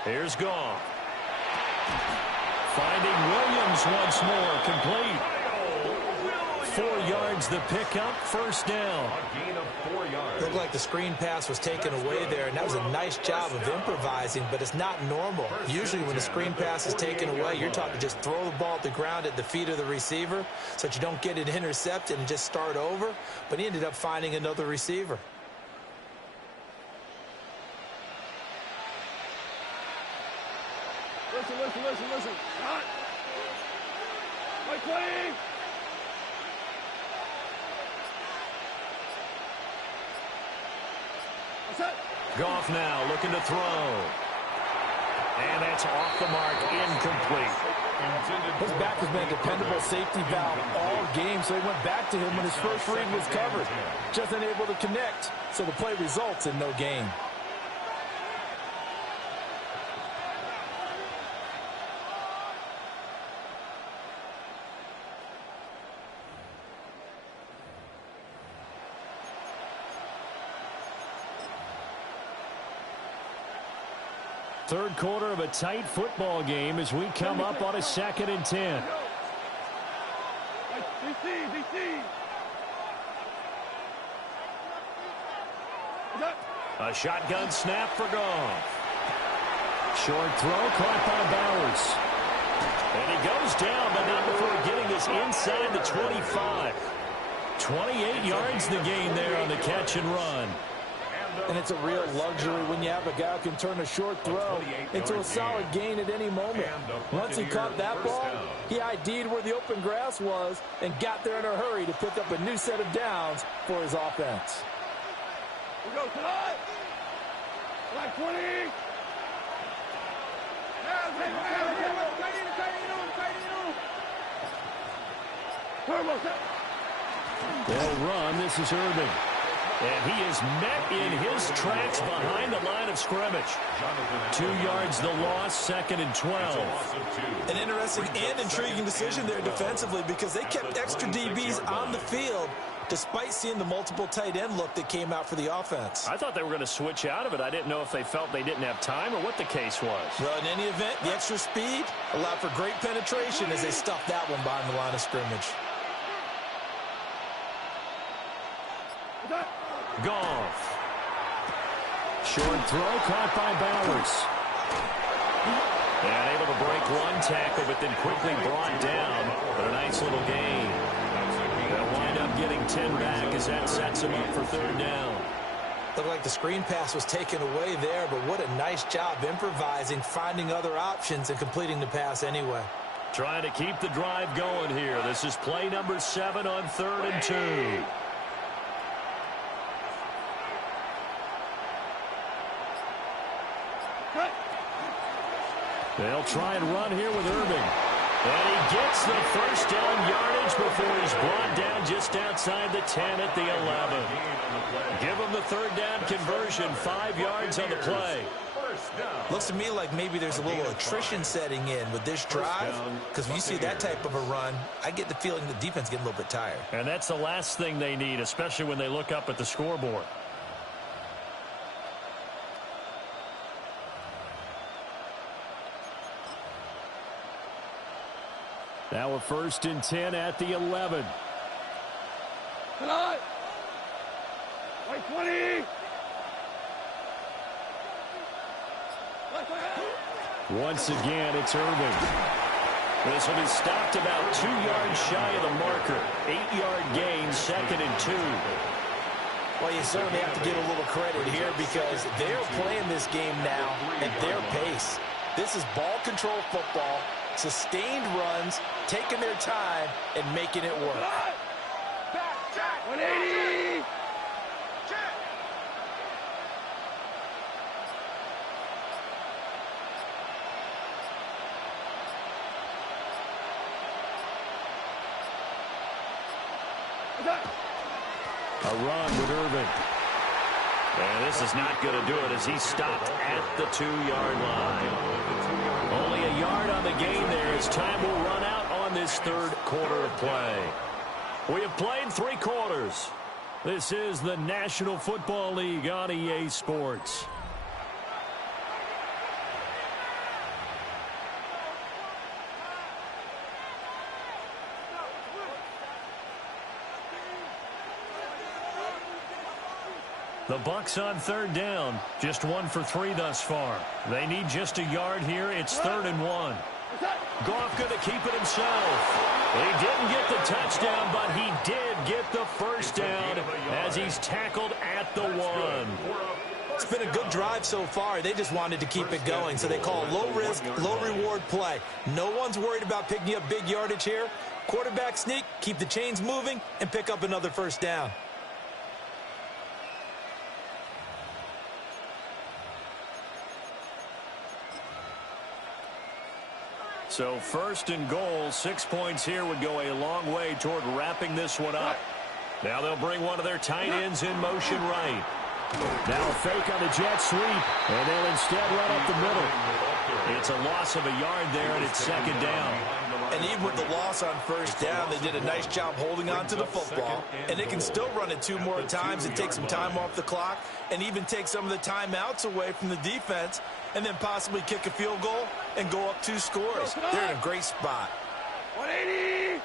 Here's Goff. Finding Williams once more, complete. 4 yards the pickup, first down. A gain of 4 yards. Looked like the screen pass was taken away there, and that was a nice job of improvising, but it's not normal. Usually when the screen pass is taken away, you're taught to just throw the ball at the ground at the feet of the receiver so that you don't get it intercepted and just start over, but he ended up finding another receiver. Listen. Hot. Mike, play. Goff now looking to throw. And that's off the mark, incomplete. His back has been a dependable safety valve all game, so he went back to him when his first read was covered. Just unable to connect, so the play results in no gain. Third quarter of a tight football game as we come up on a 2nd and 10. A shotgun snap for Goff. Short throw caught by Bowers. And he goes down, but not before getting this inside the 25. 28 yards the gain there on the catch and run. And it's a real luxury when you have a guy who can turn a short throw into a solid gain at any moment. Once he caught that ball, he ID'd where the open grass was and got there in a hurry to pick up a new set of downs for his offense. We go tonight. Like 20. They'll run. This is Irving. And he is met in his tracks behind the line of scrimmage. 2 yards the loss, 2nd and 12. An interesting and intriguing decision there defensively because they kept extra DBs on the field despite seeing the multiple tight end look that came out for the offense. I thought they were going to switch out of it. I didn't know if they felt they didn't have time or what the case was. Well, in any event, the extra speed allowed for great penetration as they stuffed that one behind the line of scrimmage. Goff. Short throw caught by Bowers. And able to break one tackle, but then quickly brought down. But a nice little gain. They'll wind up getting 10 back as that sets him up for 3rd down. Looked like the screen pass was taken away there, but what a nice job improvising, finding other options, and completing the pass anyway. Trying to keep the drive going here. This is play number 7 on 3rd and 2. They'll try and run here with Irving. And he gets the 1st down yardage before he's brought down just outside the 10 at the 11. Give him the 3rd down conversion, 5 yards on the play. Looks to me like maybe there's a little attrition setting in with this drive, because when you see that type of a run, I get the feeling the defense getting a little bit tired. And that's the last thing they need, especially when they look up at the scoreboard. Now a 1st and 10 at the 11. Tonight. Like 20. Once again, it's Irving. This will be stopped about 2 yards shy of the marker. 8-yard gain, 2nd and 2. Well, you certainly have to give a little credit here because they're playing this game now at their pace. This is ball control football, sustained runs, taking their time, and making it work. 180. A run with Irving. And this is not going to do it as he stopped at the 2-yard line. Only a yard on the gain there as time will run out on this 3rd quarter of play. We have played 3 quarters. This is the National Football League on EA Sports. The Bucs on 3rd down. Just 1 for 3 thus far. They need just a yard here. It's 3rd and 1. Goff going to keep it himself. He didn't get the touchdown, but he did get the 1st down as he's tackled at the 1. It's been a good drive so far. They just wanted to keep it going, so they call low-risk, low-reward play. No one's worried about picking up big yardage here. Quarterback sneak, keep the chains moving, and pick up another 1st down. So 1st and goal, 6 points here would go a long way toward wrapping this one up. Now they'll bring one of their tight ends in motion right. Now a fake on the jet sweep, and they'll instead run up the middle. It's a loss of a yard there, and it's second down. And even with the loss on first down, they did a nice job holding on to the football. And they can still run it 2 more times and take some time off the clock and even take some of the timeouts away from the defense and then possibly kick a field goal and go up 2 scores. They're in a great spot. 180.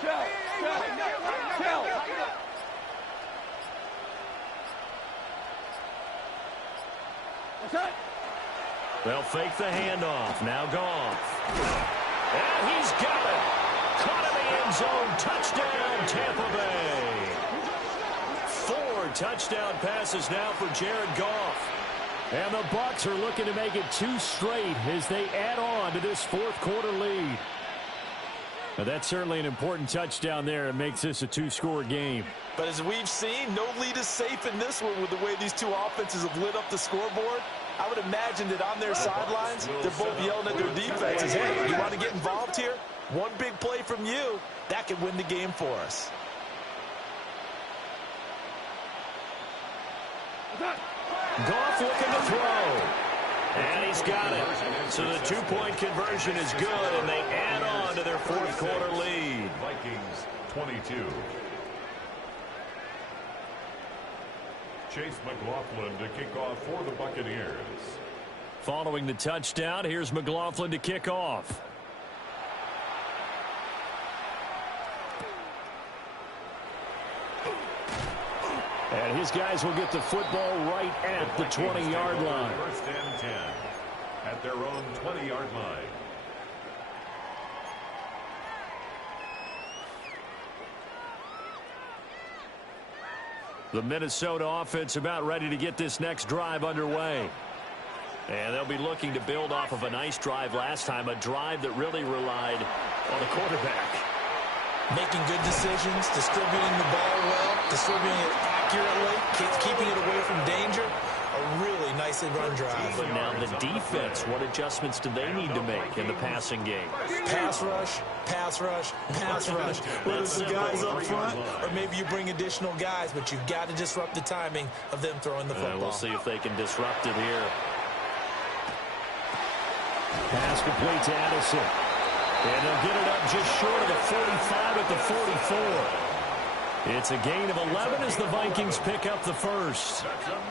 Shell. What's that? They'll fake the handoff. Now Goff. And he's got it. Caught in the end zone. Touchdown, Tampa Bay. 4 touchdown passes now for Jared Goff. And the Bucs are looking to make it 2 straight as they add on to this 4th quarter lead. Now that's certainly an important touchdown there. It makes this a 2-score game. But as we've seen, no lead is safe in this one with the way these 2 offenses have lit up the scoreboard. I would imagine that on their sidelines, they're both yelling at their defenses, hey, you want to get involved here? One big play from you, that could win the game for us. Goff looking to throw. And he's got it. So the 2-point conversion is good, and they add on to their 4th quarter lead. Vikings 22. Chase McLaughlin to kick off for the Buccaneers. Following the touchdown, here's McLaughlin to kick off. And his guys will get the football right at the 20-yard line. 1st and 10 at their own 20-yard line. The Minnesota offense about ready to get this next drive underway. And they'll be looking to build off of a nice drive last time, a drive that really relied on the quarterback. Making good decisions, distributing the ball well, distributing it accurately, keeping it away from danger. A really nicely run drive. But now the defense, what adjustments do they need to make in the passing game? Pass rush, pass rush, pass rush. Whether it's the guys up front or maybe you bring additional guys, but you've got to disrupt the timing of them throwing the football. We'll see if they can disrupt it here. Pass complete to Addison. And they'll get it up just short of the 45 at the 44. It's a gain of 11 as the Vikings pick up the first.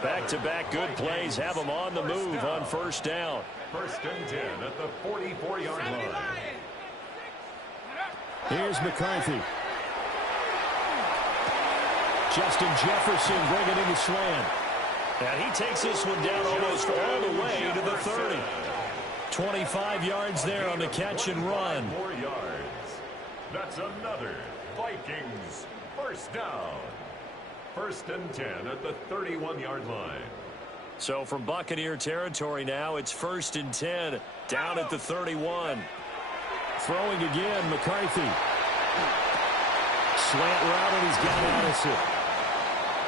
Back-to-back good plays have them on the move on 1st down. 1st and 10 at the 44-yard line. Here's McCarthy. Justin Jefferson bringing in the slant. And he takes this one down almost all the way to the 30. 25 yards there on the catch and run. 4 yards. That's another Vikings 1st down. 1st and 10 at the 31-yard line. So from Buccaneer territory now, it's 1st and 10 down at the 31. Throwing again, McCarthy. Slant route, and he's got Addison.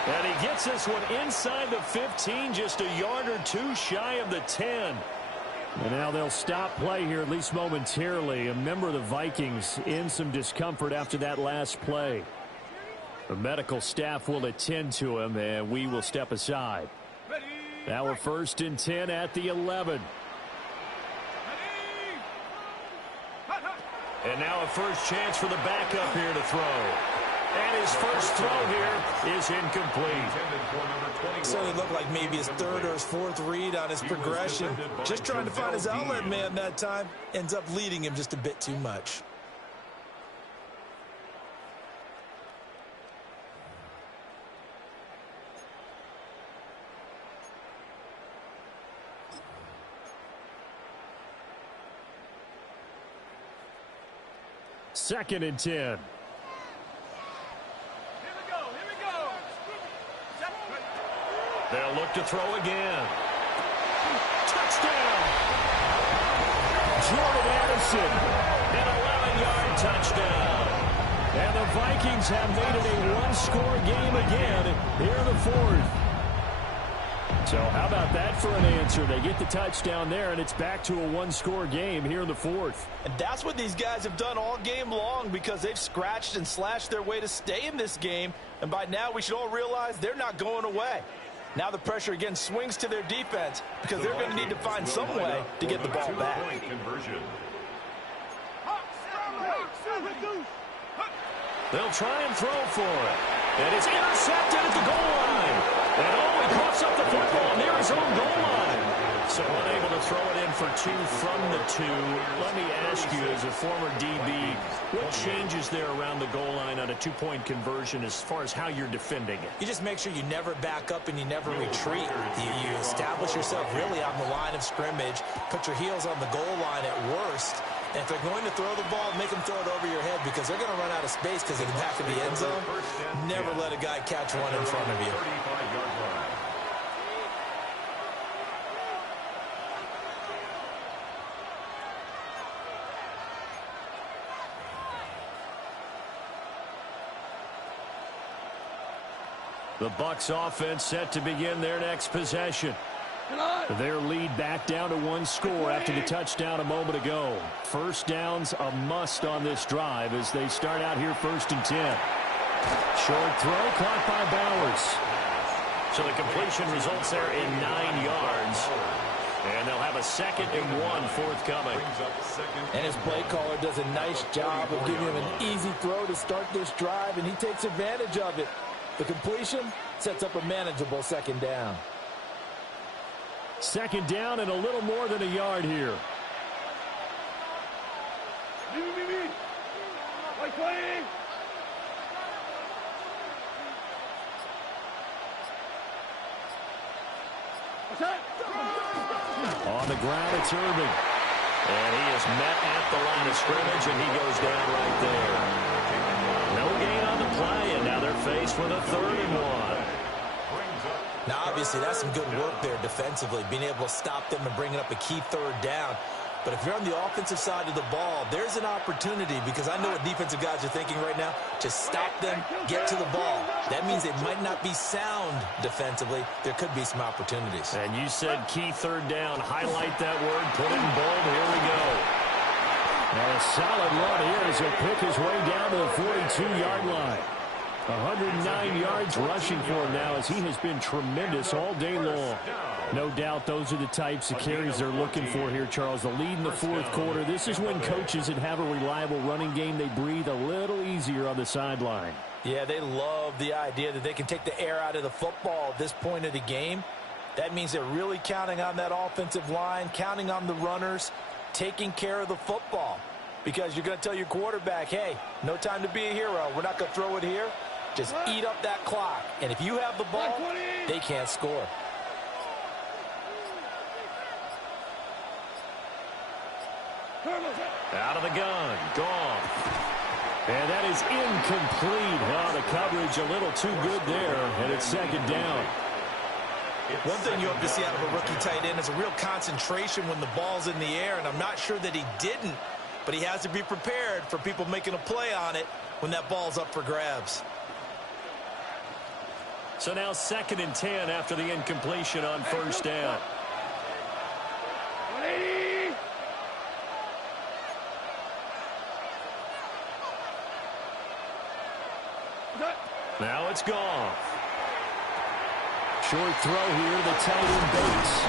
And he gets this one inside the 15, just a yard or 2 shy of the 10. And now they'll stop play here, at least momentarily. A member of the Vikings in some discomfort after that last play. The medical staff will attend to him, and we will step aside. Now we're 1st and 10 at the 11. And now a first chance for the backup here to throw. And his first throw here is incomplete. So it looked like maybe his 3rd or his 4th read on his progression. Just trying to find his outlet man that time. Ends up leading him just a bit too much. Second and 10. Here we go. They'll look to throw again. Touchdown! Jordan Addison. An 11-yard touchdown. And the Vikings have made it a 1-score game again here in the 4th. So how about that for an answer? They get the touchdown there, and it's back to a one-score game here in the fourth. And that's what these guys have done all game long because they've scratched and slashed their way to stay in this game. And by now, we should all realize they're not going away. Now the pressure again swings to their defense because they're going to need to find some way to get the ball back. They'll try and throw for it. And it's intercepted at the goal line. And he coughs up the football near his own goal line. So unable to throw it in for two from the two. Let me ask you, as a former DB, what changes there around the goal line on a two-point conversion as far as how you're defending it? You just make sure you never back up and you never retreat. You establish yourself really on the line of scrimmage, put your heels on the goal line at worst. And if they're going to throw the ball, make them throw it over your head because they're going to run out of space because of the back of the end zone. Never let a guy catch one in front of you. The Bucs offense set to begin their next possession. Their lead back down to one score after the touchdown a moment ago. First down's a must on this drive as they start out here 1st and 10. Short throw caught by Bowers. So the completion results there in 9 yards. And they'll have a 2nd and 1 forthcoming. And his play caller does a nice job of giving him an easy throw to start this drive, and he takes advantage of it. The completion sets up a manageable 2nd down. 2nd down and a little more than a yard here. On the ground, it's Irving. And he is met at the line of scrimmage, and he goes down right there. No gain on the play, and now they're faced with a 3rd and 1. Now, obviously, that's some good work there defensively, being able to stop them and bringing up a key 3rd down. But if you're on the offensive side of the ball, there's an opportunity because I know what defensive guys are thinking right now. Just stop them, get to the ball. That means they might not be sound defensively. There could be some opportunities. And you said key 3rd down. Highlight that word. Put it in bold. Here we go. And a solid run here as he'll pick his way down to the 42-yard line. 109 yards rushing for him now as he has been tremendous all day long. No doubt those are the types of carries they're looking for here, Charles. The lead in the 4th quarter. This is when coaches that have a reliable running game, they breathe a little easier on the sideline. Yeah, they love the idea that they can take the air out of the football at this point of the game. That means they're really counting on that offensive line, counting on the runners, taking care of the football. Because you're going to tell your quarterback, hey, no time to be a hero. We're not going to throw it here. Just eat up that clock. And if you have the ball, they can't score. Out of the gun. Gone. And that is incomplete. Oh, the coverage a little too good there. And it's 2nd down. One thing you hope to see out of a rookie tight end is a real concentration when the ball's in the air. And I'm not sure that he didn't. But he has to be prepared for people making a play on it when that ball's up for grabs. So now 2nd and 10 after the incompletion on 1st down. Now it's gone. Short throw here, the tight end Bates.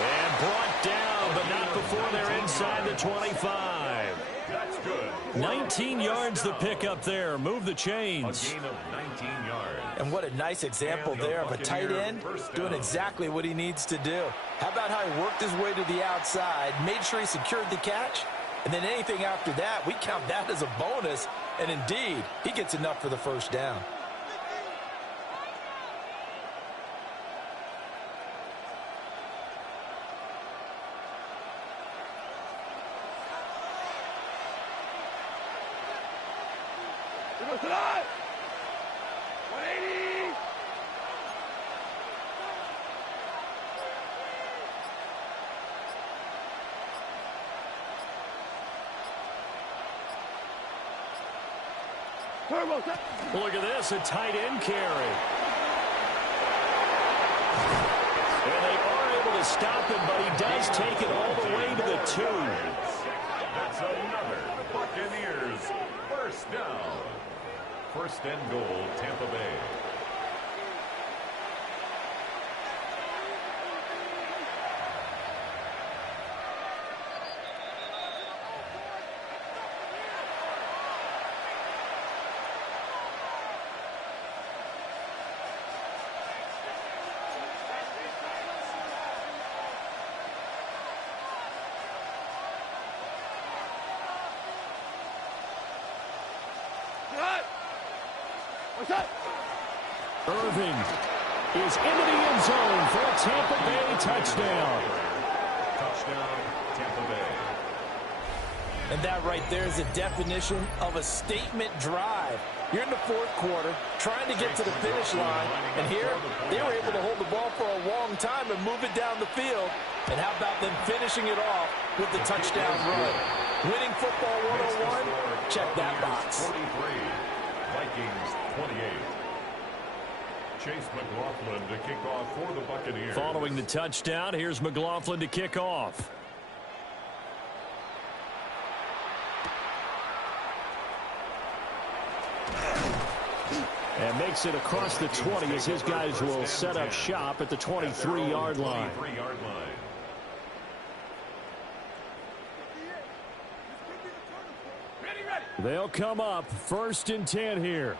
And brought down, but not before they're inside the 25. That's good. 19 yards the pickup there. Move the chains. A gain of 19 yards. And what a nice example there of a tight end doing exactly what he needs to do. How about how he worked his way to the outside, made sure he secured the catch, and then anything after that, we count that as a bonus. And indeed, he gets enough for the 1st down. Look at this, a tight end carry. to stop him, but he does take it all the way to the 2. That's another Buccaneers first down. First and goal, Tampa Bay. Irving is into the end zone for a Tampa Bay touchdown. Touchdown, Tampa Bay. And that right there is a definition of a statement drive. You're in the fourth quarter, trying to get to the finish line, and here they were able to hold the ball for a long time and move it down the field. And how about them finishing it off with the touchdown run? Winning football 101, check that box. 43, Vikings 28. Chase McLaughlin to kick off for the Buccaneers. Following the touchdown, here's McLaughlin to kick off. And makes it across the 20 as his guys will set up shop at the 23-yard line. They'll come up first and 10 here.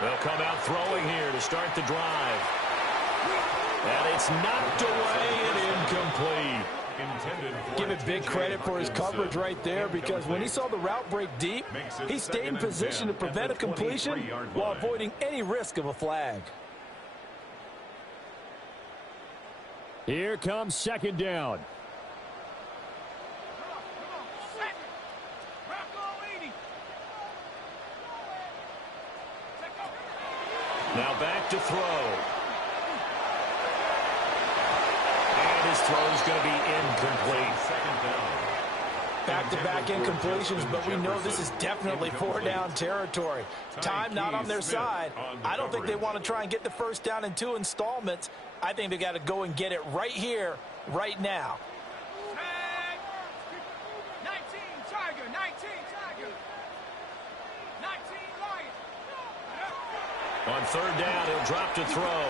They'll come out throwing here to start the drive. And it's knocked away and incomplete. Give it big credit for his coverage right there, because when he saw the route break deep, he stayed in position to prevent a completion while avoiding any risk of a flag. Here comes second down. Now back to throw. And his throw is going to be incomplete. Second down. Back-to-back incompletions, but we know this is definitely four-down territory. Time not on their side. I don't think they want to try and get the first down in 2 installments. I think they got to go and get it right here, right now. 19 Tiger, 19 Tiger, 19 Lion. On third down, he'll drop to throw.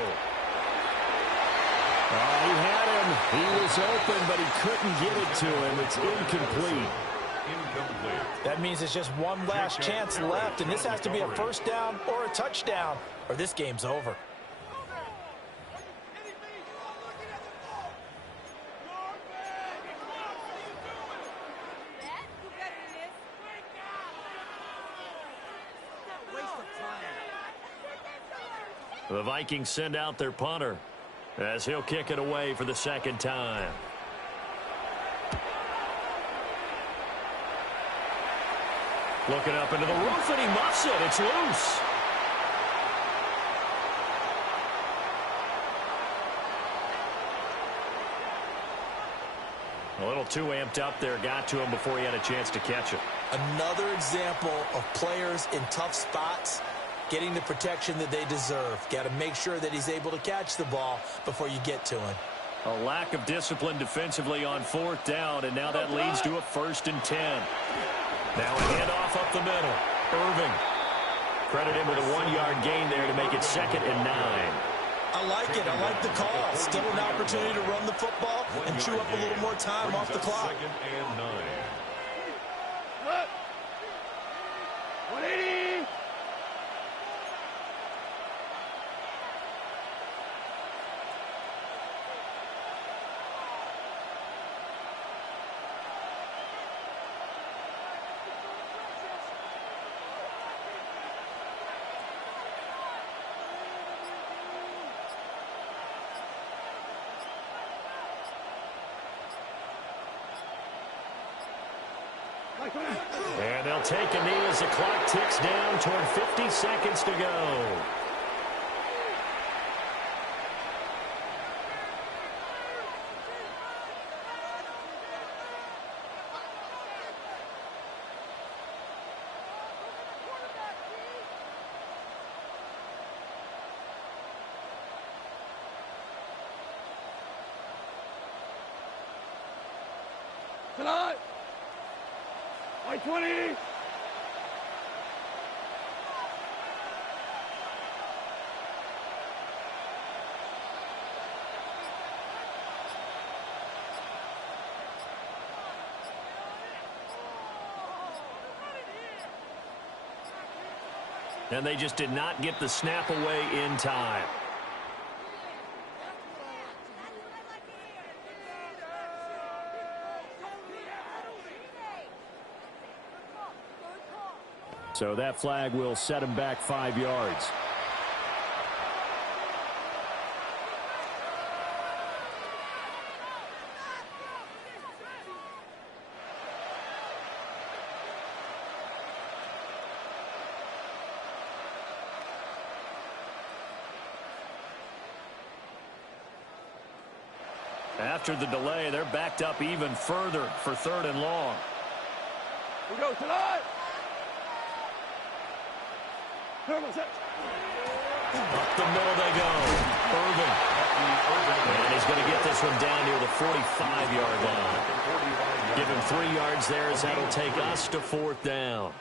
He had him. He was open, but he couldn't get it to him. It's incomplete. That means it's just one last chance left, and this has to be a first down or a touchdown, or this game's over. The Vikings send out their punter as he'll kick it away for the second time. Looking up into the roof, and he muffs it. It's loose. A little too amped up there. Got to him before he had a chance to catch it. Another example of players in tough spots getting the protection that they deserve. Got to make sure that he's able to catch the ball before you get to him. A lack of discipline defensively on fourth down, and now that leads to a 1st and 10. Now a handoff up the middle. Irving. Credit him with a 1-yard gain there to make it 2nd and 9. I like it. I like the call. Still an opportunity to run the football and chew up a little more time off the clock. 2nd and 9. 180. And they'll take a knee as the clock ticks down toward 50 seconds to go. 20. And they just did not get the snap away in time. So that flag will set him back 5 yards. After the delay, they're backed up even further for 3rd and long. We go tonight. Up the middle they go. Irvin. And he's going to get this one down near the 45-yard line. Give him 3 yards there as that'll take us to 4th down.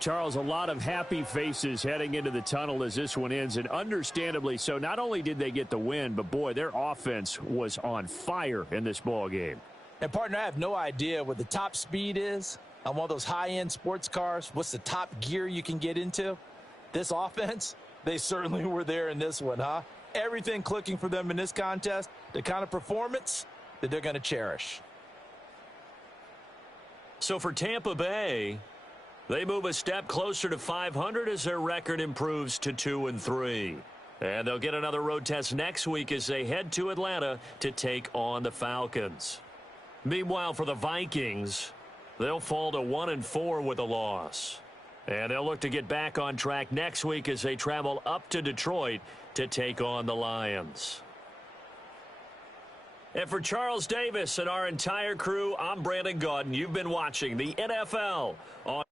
Charles, a lot of happy faces heading into the tunnel as this one ends, and understandably so. Not only did they get the win, but, boy, their offense was on fire in this ball game. And, partner, I have no idea what the top speed is on one of those high-end sports cars. What's the top gear you can get into? This offense, they certainly were there in this one, huh? Everything clicking for them in this contest, the kind of performance that they're going to cherish. So for Tampa Bay, they move a step closer to 500 as their record improves to 2-3. And they'll get another road test next week as they head to Atlanta to take on the Falcons. Meanwhile, for the Vikings, they'll fall to 1-4 with a loss. And they'll look to get back on track next week as they travel up to Detroit to take on the Lions. And for Charles Davis and our entire crew, I'm Brandon Gaudin. You've been watching the NFL on